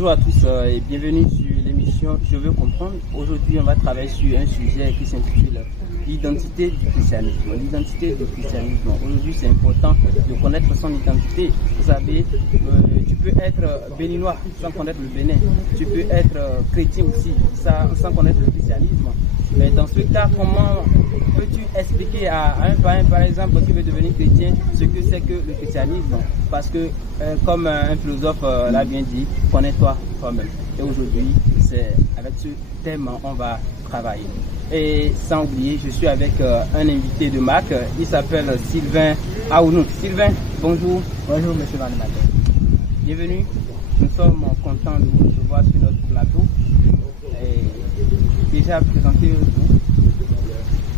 Bonjour à tous et bienvenue sur l'émission Je veux comprendre. Aujourd'hui, on va travailler sur un sujet qui s'intitule l'identité du christianisme. L'identité du christianisme. Aujourd'hui, c'est important de connaître son identité. Vous savez, tu peux être béninois sans connaître le Bénin. Tu peux être chrétien aussi sans connaître le christianisme. Mais dans ce cas, comment peux-tu expliquer à un parrain, par exemple, qui veut devenir chrétien, ce que c'est que le christianisme? Parce que, comme un philosophe l'a bien dit, connais-toi toi-même. Et aujourd'hui, c'est avec ce thème on va travailler. Et sans oublier, je suis avec un invité de marque. Il s'appelle Sylvain Aounou. Sylvain, bonjour. Bonjour, monsieur l'animateur. Bienvenue. Nous sommes contents de vous recevoir sur notre plateau. Et déjà, présentez-vous.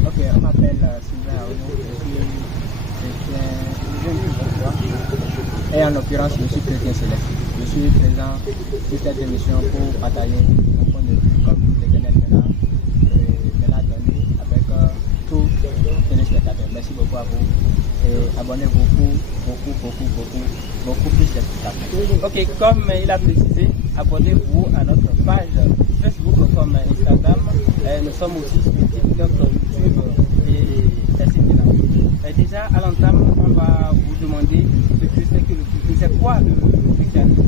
Ok, on m'appelle Sylvain Aounou. Je suis chrétien. Et en l'occurrence, je suis chrétien céleste. Je suis présent sur cette émission pour partager mon point de vue comme l'Éternel me l'a donné avec tous les téléspectateurs. Merci beaucoup à vous. Et abonnez-vous beaucoup plus d'explications. Ok, comme il a précisé, abonnez-vous à notre page Facebook comme Instagram. Nous sommes aussi sur TikTok, YouTube et etc. Déjà, à l'entame, on va vous demander ce que c'est que c'est quoi le christianisme.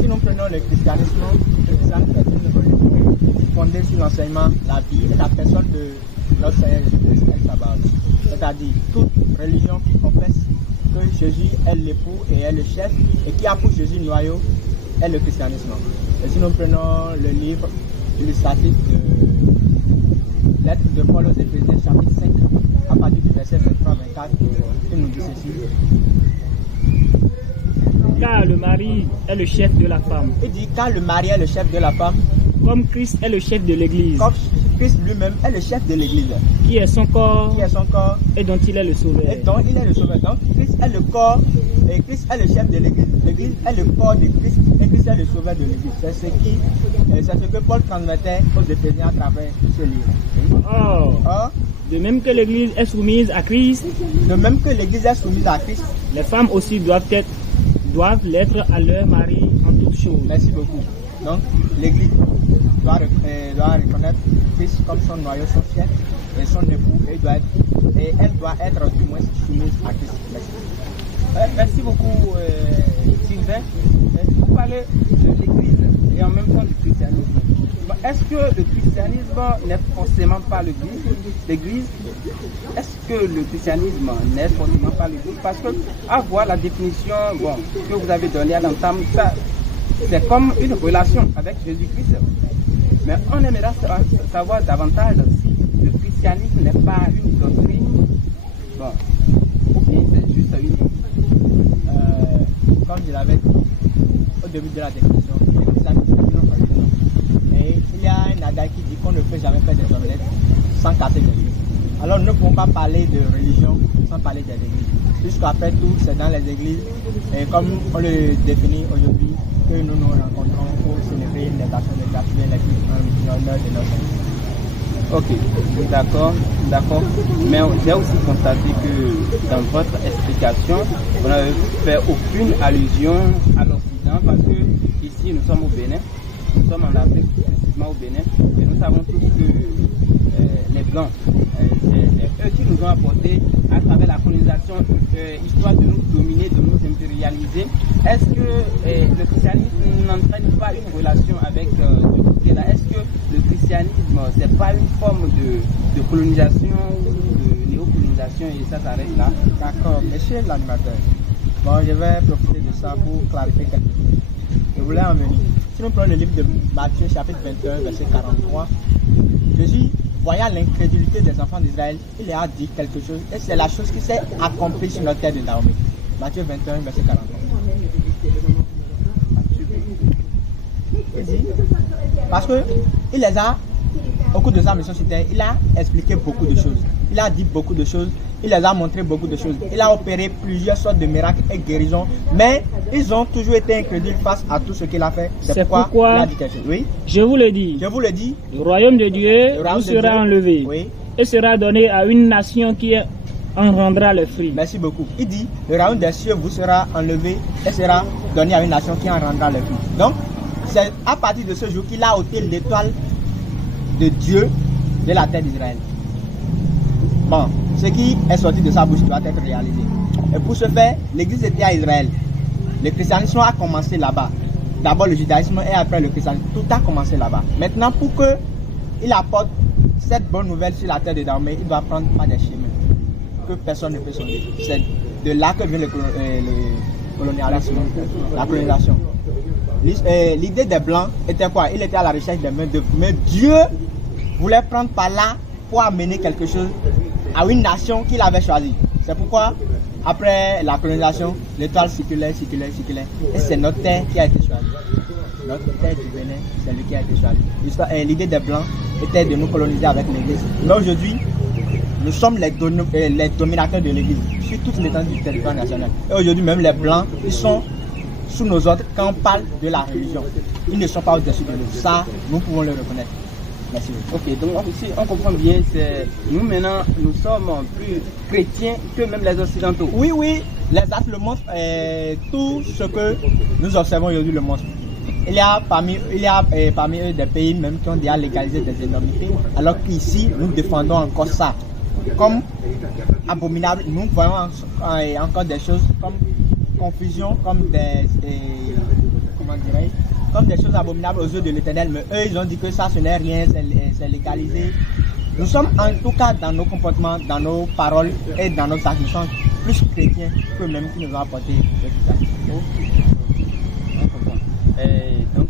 Si nous prenons le christianisme est une religion fondée sur l'enseignement, la vie et la personne de notre Seigneur Jésus-Christ. C'est-à-dire toute religion qui confesse que Jésus est l'époux et est le chef et qui a pour Jésus noyau est le christianisme. Et si nous prenons le livre illustratif de lettre de Paul aux Éphésiens chapitre 5 à partir du verset 23-24 qui nous dit ceci. Car le mari est le chef de la femme. Il dit car le mari est le chef de la femme. Comme Christ est le chef de l'Église. Comme Christ lui-même est le chef de l'Église. Qui est son corps. Qui est son corps. Et dont il est le sauveur. Et dont il est le sauveur. Donc Christ est le corps et Christ est le chef de l'Église. L'Église est le corps de Christ et Christ est le sauveur de l'Église. C'est ce que Paul transmettait aux Éphésiens à travers ce livre. Or, de même que l'Église est soumise à Christ. De même que l'Église est soumise à Christ. Les femmes aussi doivent l'être à leur mari en toutes choses. Merci beaucoup. Donc, l'Église doit reconnaître Christ comme son noyau, son chef et son époux, et elle doit être du moins soumise à Christ. Merci. Merci beaucoup, Sylvain. Vous parlez de l'Église et en même temps du christianisme. Est-ce que le christianisme n'est forcément pas l'Église? Est-ce que le christianisme n'est forcément pas l'Église? Parce que, à voir la définition que vous avez donnée à l'entame, c'est comme une relation avec Jésus-Christ. Mais on aimerait savoir davantage si le christianisme n'est pas une doctrine, ou bien c'est juste une. Comme je l'avais dit au début de la définition, le christianisme est une religion. Et il y a un adage qui dit qu'on ne peut jamais faire des omelettes sans casser des œufs. Alors nous ne pouvons pas parler de religion sans parler des églises. Puisqu'après tout, c'est dans les églises, et comme on le définit aujourd'hui, que nous nous rencontrons pour célébrer les actions de grâce et les honneurs de notre Seigneur. Ok, d'accord. Mais j'ai aussi constaté que dans votre explication, vous n'avez fait aucune allusion à l'Occident parce que ici nous sommes au Bénin, nous sommes en Afrique, précisément au Bénin, et nous savons tous que les Blancs, c'est eux qui nous ont apporté à travers la colonisation, histoire de nous dominer, de nous impérialiser. Est-ce que le christianisme n'entraîne pas une relation avec ce côté-là? Est-ce que le christianisme, c'est pas une forme de colonisation ou de néocolonisation et ça s'arrête là? D'accord, monsieur l'animateur. Bon, je vais profiter de ça pour clarifier quelque chose. Je voulais en venir. Si nous prenons le livre de Matthieu, chapitre 21, verset 43, Jésus, voyant l'incrédulité des enfants d'Israël, il leur a dit quelque chose et c'est la chose qui s'est accomplie sur notre terre de Dahomey. Matthieu 21, verset 43. Il dit, parce qu'il les a, au cours de sa mission sur terre, il a expliqué beaucoup de choses. Il a dit beaucoup de choses. Il les a montré beaucoup de choses. Il a opéré plusieurs sortes de miracles et guérisons. Mais ils ont toujours été incrédules face à tout ce qu'il a fait. C'est pourquoi il a dit quelque chose. Oui. Je vous le dis. Je vous le dis. Le royaume de Dieu vous sera enlevé. Oui. Et sera donné à une nation qui est en rendra le fruit. Merci beaucoup. Il dit, le royaume des cieux vous sera enlevé et sera donné à une nation qui en rendra le fruit. Donc, c'est à partir de ce jour qu'il a ôté l'étoile de Dieu de la terre d'Israël. Bon, ce qui est sorti de sa bouche doit être réalisé. Et pour ce faire, l'église était à Israël. Le christianisme a commencé là-bas. D'abord le judaïsme et après le christianisme. Tout a commencé là-bas. Maintenant, pour qu'il apporte cette bonne nouvelle sur la terre de Dahomey, il doit prendre par des chemins que personne ne peut sauver. C'est de là que vient le colonialisme, la colonisation. L'idée des Blancs était quoi? Il était à la recherche des mains d'œuvre. Mais Dieu voulait prendre par là pour amener quelque chose à une nation qu'il avait choisie. C'est pourquoi, après la colonisation, l'étoile circulait. Et c'est notre terre qui a été choisie. Notre terre du Bénin, c'est lui qui a été choisi. L'idée des Blancs était de nous coloniser avec l'Église. Mais aujourd'hui, nous sommes les dominateurs de l'Église sur toute l'étendue du territoire national. Et aujourd'hui, même les Blancs, ils sont sous nos ordres quand on parle de la religion. Ils ne sont pas au-dessus de nous. Ça, nous pouvons le reconnaître. Merci. Ok, donc si on comprend bien, nous maintenant, nous sommes plus chrétiens que même les Occidentaux. Oui, les actes le montrent, tout ce que nous observons aujourd'hui le montre. Il y a parmi eux des pays même qui ont déjà légalisé des énormités, alors qu'ici, nous défendons encore ça. Comme abominable, nous voyons encore des choses comme confusion, comme des choses abominables aux yeux de l'Éternel, mais eux ils ont dit que ça ce n'est rien, c'est légalisé. Nous sommes en tout cas dans nos comportements, dans nos paroles et dans nos actions plus chrétiens que même qui nous ont apporté l'éducation. Donc,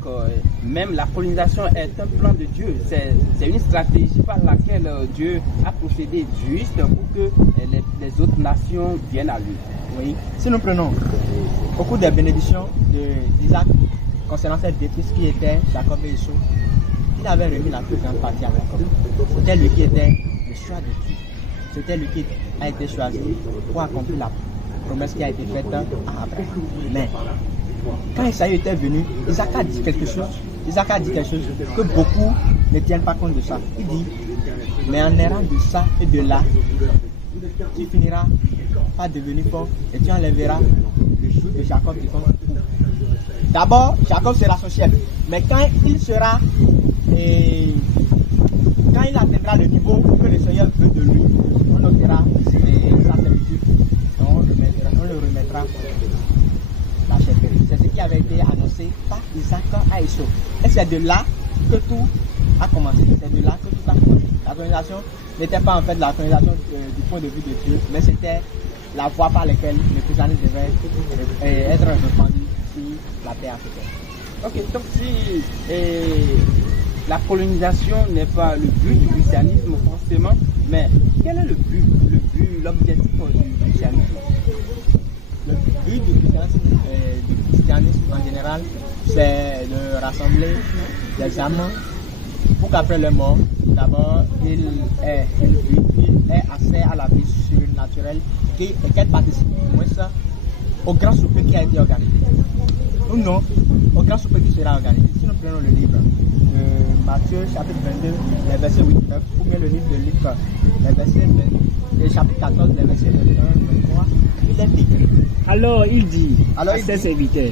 même la colonisation est un plan de Dieu. C'est une stratégie par laquelle Dieu a procédé juste pour que les autres nations viennent à lui. Oui. Si nous prenons beaucoup des bénédictions d'Isaac concernant cette détruite qui était Jacob et Esau, il avait remis la plus grande partie à Jacob. C'était lui qui était le choix de Dieu. C'était lui qui a été choisi pour accomplir la promesse qui a été faite à Abraham. Mais quand Isaïe était venu, Isaac a dit quelque chose que beaucoup ne tiennent pas compte de ça. Il dit, mais en errant de ça et de là, tu finiras par devenir fort et tu enlèveras le joug de Jacob du compte. D'abord, Jacob sera son chef, mais quand il atteindra le niveau que le Seigneur veut de lui, on ôtera sa servitude, on le remettra la chefferie. C'est ce qui avait été annoncé par Isaac à Esau. Et c'est de là que tout a commencé. La colonisation n'était pas en fait la colonisation du point de vue de Dieu, mais c'était la voie par laquelle le christianisme devait être répandu sur la terre africaine. Ok, donc si la colonisation n'est pas le but du christianisme forcément, mais quel est l'objectif du christianisme? Le but du christianisme en général, c'est de rassembler les âmes pour qu'après leur mort, d'abord, il ait accès à la vie surnaturelle et qu'elle participe au grand souper qui a été organisé. Ou non, au grand souper qui sera organisé. Si nous prenons le livre de Matthieu chapitre 22, les versets 8-9, ou bien le livre de Luc, les versets chapitre 14, les versets 21-23, il est écrit. Alors il dit à ses serviteurs,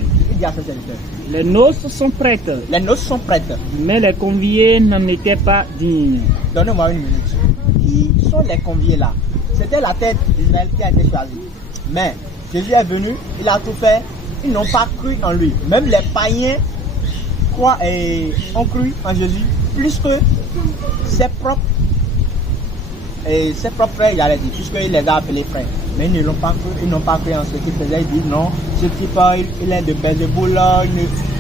les noces sont prêtes. Les noces sont prêtes. Mais les conviés n'en étaient pas dignes. Donnez-moi une minute. Qui sont les conviés là? C'était la tête d'Israël qui a été choisie. Mais Jésus est venu, il a tout fait. Ils n'ont pas cru en lui. Même les païens ont cru en Jésus plus que ses propres frères, il allait dire, puisqu'il les a appelés frères. Mais ils n'ont pas cru en ce qu'il faisait. Ils disent non, ce type il est de Belzéboul,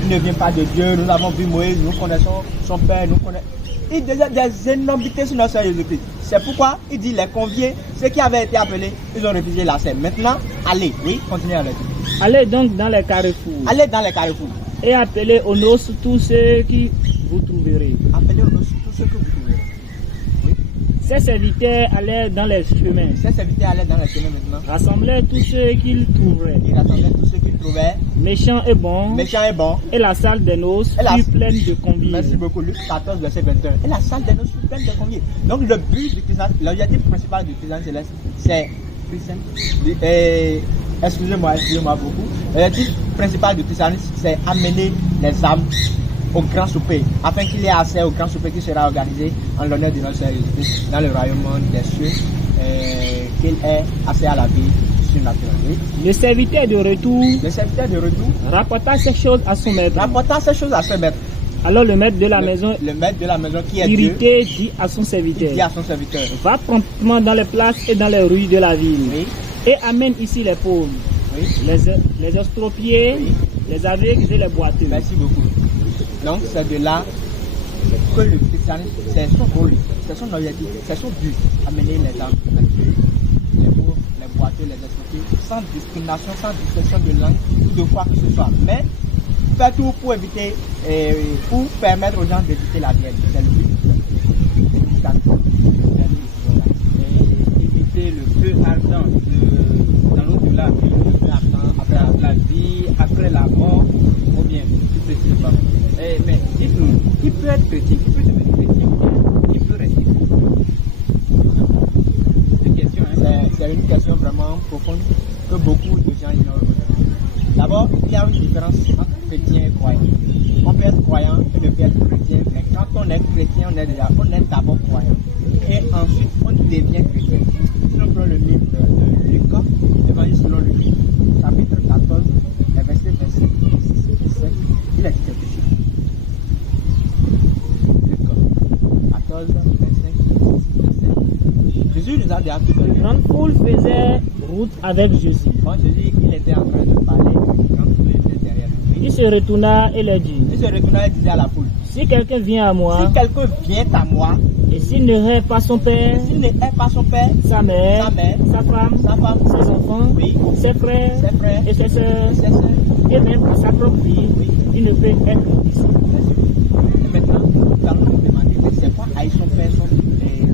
il ne vient pas de Dieu. Nous avons vu Moïse, nous connaissons son père, nous connaissons. Il disait des énormités sur notre Seigneur Jésus-Christ. C'est pourquoi il dit les conviés, ceux qui avaient été appelés, ils ont refusé la scène. Maintenant, allez, oui, continuez avec eux. Allez donc dans les carrefours. Allez dans les carrefours. Et appelez aux noces tous ceux qui vous trouverez. Appelez aux noces tous ceux que vous trouverez. Oui. Ces serviteurs allaient dans les chemins. Maintenant. Rassemblaient tous ceux qu'ils trouveraient. Ils rassemblaient tous ceux qu'ils trouvaient. Méchants et bons. Et la salle des noces fut pleine de conviés. Merci beaucoup. Luc 14, verset 21. Et la salle des noces fut pleine de conviés. Donc le but du christianisme, l'objectif principal du christianisme céleste, c'est chrétienne, excusez-moi beaucoup. Le titre principal du christianisme, c'est amener les âmes au grand souper, afin qu'il y ait accès au grand souper qui sera organisé en l'honneur de notre Seigneur Jésus-Christ dans le royaume des cieux, qu'il ait accès à la vie surnaturelle. Oui. Le serviteur de retour rapporta ces choses à son maître. Alors le maître de la maison, qui est irrité, dit à son serviteur, va promptement dans les places et dans les rues de la ville, oui, et amène ici les pauvres, oui, les estropiés, oui, les aveugles et les boiteux. Merci beaucoup. Donc c'est de là que le christianisme, c'est son rôle, c'est son objectif, c'est son but, amener les âmes à Dieu, les pauvres, les boiteux, les estropiés, sans discrimination, sans distinction de langue ou de quoi que ce soit. Mais faire tout pour éviter, pour permettre aux gens d'éviter la guerre. C'est le but. Éviter le feu ardent dans l'au-delà, après la vie, après la mort, ou bien tout précisément. Mais dites-nous, qui peut être chrétien, qui peut devenir chrétien, qui peut rester C'est une question vraiment profonde que beaucoup de gens ignorent aujourd'hui. D'abord, il y a une différence entre chrétien et croyant. On peut être croyant et ne peut être chrétien, mais quand on est chrétien, on est d'abord croyant. Et ensuite, on devient chrétien. Si on prend le livre de Lucas, l'évangile selon Luc, chapitre 14, les versets 26 et 27, il a dit quelque chose. Lucas 14, 25 et 27. Jésus nous a dit à tout Une grande foule faisait route avec Jésus. Quand Jésus il était en train de parler, une grande foule était derrière lui. Il se retourna et leur dit, Il se retourna et disait à la foule, si quelqu'un vient à moi, si quelqu'un vient à moi, et s'il ne hait pas son père, s'il ne hait pas son père, sa mère, sa femme, ses enfants, oui, ses frères et ses sœurs, et même sa propre vie, oui, il ne peut être mon disciple. Et maintenant, nous allons nous demander de c'est pas haïr son père,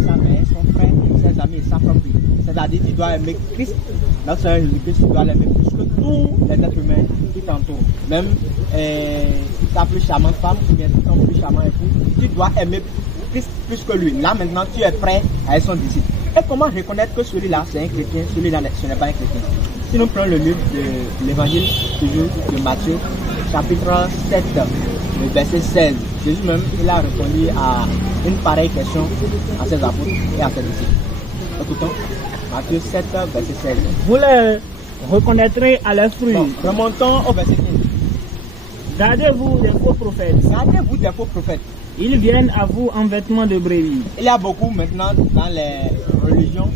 sa mère, son frère, ses amis et sa propre vie. C'est-à-dire qu'il doit aimer Christ, notre Seigneur Jésus-Christ, il doit l'aimer plus que tous les êtres humains qui t'entourent. Même ta plus charmante femme ou bien ton plus charmant époux, tu dois aimer Christ plus que lui. Là maintenant, tu es prêt à être son disciple. Et comment reconnaître que celui-là c'est un chrétien, celui-là ce n'est pas un chrétien? Si nous prenons le livre de l'évangile toujours de Matthieu, chapitre 7, le verset 16, Jésus même il a répondu à une pareille question à ses apôtres et à ses disciples. Écoutons, Matthieu 7, verset 16. Vous les reconnaîtrez à leurs fruits. Bon, remontons au verset 15. Gardez-vous des faux prophètes. Gardez-vous des faux prophètes. Ils viennent à vous en vêtements de brebis. Il y a beaucoup maintenant dans les religions,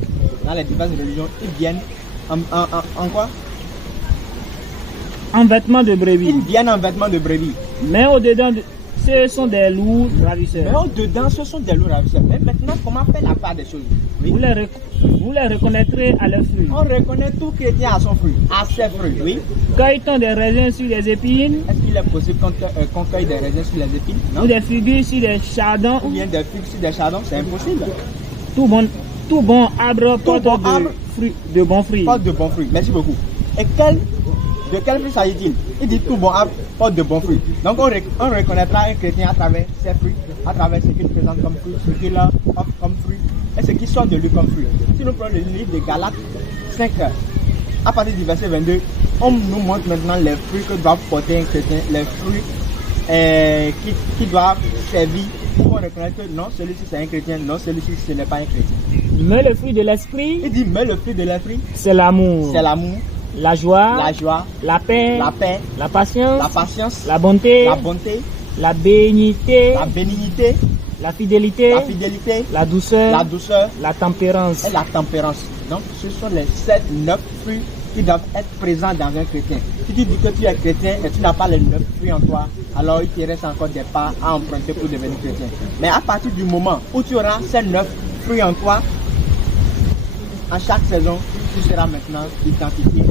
dans les diverses religions, ils viennent en quoi? En vêtements de brebis. Ils viennent en vêtements de brebis. Mais au-dedans, ce sont des loups ravisseurs. Mais au-dedans, ce sont des loups ravisseurs. Mais maintenant, comment faire la part des choses? Oui. Vous les reconnaîtrez à leurs fruits. On reconnaît tout chrétien à son fruit, à ses fruits, oui. Cueille-t-on des raisins sur des épines? Est-ce qu'il est possible qu'on cueille des raisins sur les épines? Non. Ou des figues sur des chardons? Ou bien des figues sur des chardons? C'est impossible. Tout bon arbre porte de bons fruits. Porte de bons fruits. Merci beaucoup. Et de quel fruit s'agit-il? Il dit tout bon arbre porte de bons fruits. Donc on reconnaîtra un chrétien à travers ses fruits, à travers ce qu'il présente comme fruit, ce qu'il offre comme fruit et ce qui sort de lui comme fruit. Si nous prenons le livre de Galates 5, à partir du verset 22, on nous montre maintenant les fruits que doit porter un chrétien, les fruits qui doivent servir pour reconnaître que non, celui-ci c'est un chrétien, non, celui-ci ce n'est pas un chrétien. Mais le fruit de l'esprit, il dit, mais le fruit de l'esprit, c'est l'amour. C'est l'amour. La joie, la paix, la patience, la bonté, la bénignité, la fidélité, la douceur, la tempérance. Et la tempérance. Donc, ce sont les 9 fruits qui doivent être présents dans un chrétien. Si tu dis que tu es chrétien et tu n'as pas les 9 fruits en toi, alors il te reste encore des pas à emprunter pour devenir chrétien. Mais à partir du moment où tu auras ces 9 fruits en toi, en chaque saison, tu seras maintenant identifié.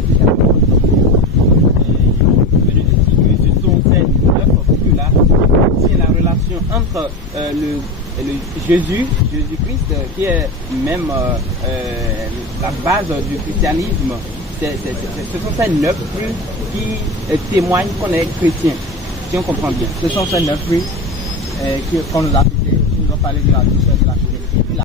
C'est la relation entre Jésus-Christ, qui est même la base du christianisme. Ce sont ces 9 fruits qui témoignent qu'on est chrétien, si on comprend bien. Ce sont ces 9 fruits qu'on nous a cités. Nous allons parler de la douceur, de la fidélité.